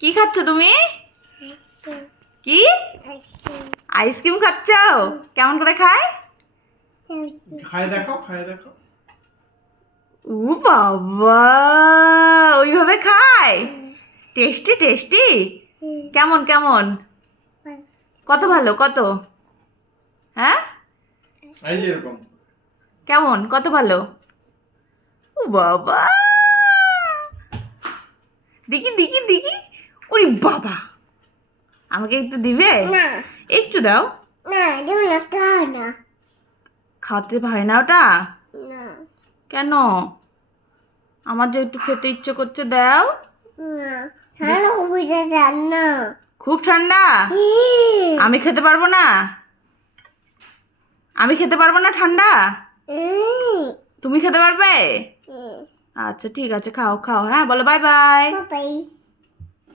কি খাচ্ছ তুমি? কি আইসক্রিম খাচ্ছ? কেমন করে খায়? খায় দেখো, খায় দেখো। ও বাবা, ওইভাবে খায়? Tasty tasty. কেমন কেমন? কত ভালো, কত? হ্যাঁ, এই যে এরকম। কেমন, কত ভালো? ও বাবা, দেখি দেখি দেখি। ওরে বাবা, আমাকে একটু দিবে? না একটু দাও। না দেবো না, খাও না। খাওয়াতে পারে না ওটা? না কেন? আমার যে একটু খেতে ইচ্ছে করছে, দাও। না ঠান্ডা বুঝে যান না। খুব ঠান্ডা, আমি খেতে পারবো না। আমি খেতে পারবো না ঠান্ডা। তুমি খেতে পারবে? আচ্ছা ঠিক আছে, খাও খাও। হ্যাঁ বলো বাই বাই। বাবাই।